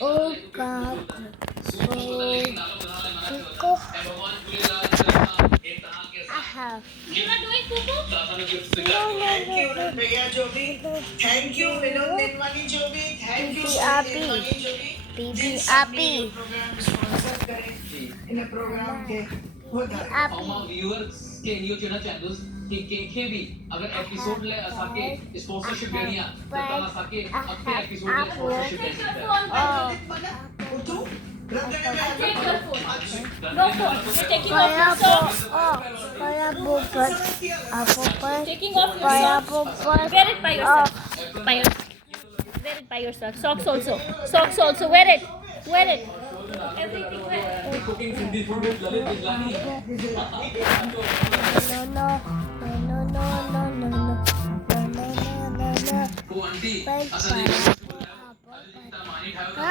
O gago, pico, ahaf. You are doing poo-poo? Thank you भैया जो भी thank you Vinod निनवानी जो भी थैंक यू PPRP, निनवानी जो भी जिन PPRP, सबने ये प्रोग्राम स्पॉन्सर करे इन प्रोग्राम के वो PPRP. व्ह्युअर्स के इहो चवणु चाहींदुसि कि कंहिंखे बि अगरि एपिसोड लाइ असांखे स्पॉन्सरशिप ॾियणी आहे त तव्हां असांखे अॻिते एपिसोड लाइ स्पॉन्सरशिप Take ॾियणी your आहे phone. तू Take your phone. No phone. You're taking off your socks. Taking off your socks. Wear it by yourself. Wear it by yourself. Socks also. Socks also. Wear it. Wear it. Everything wear it. Cooking Sindhi food with Lalit Bijlani No. को aunty असां जे मानी ठाहियो था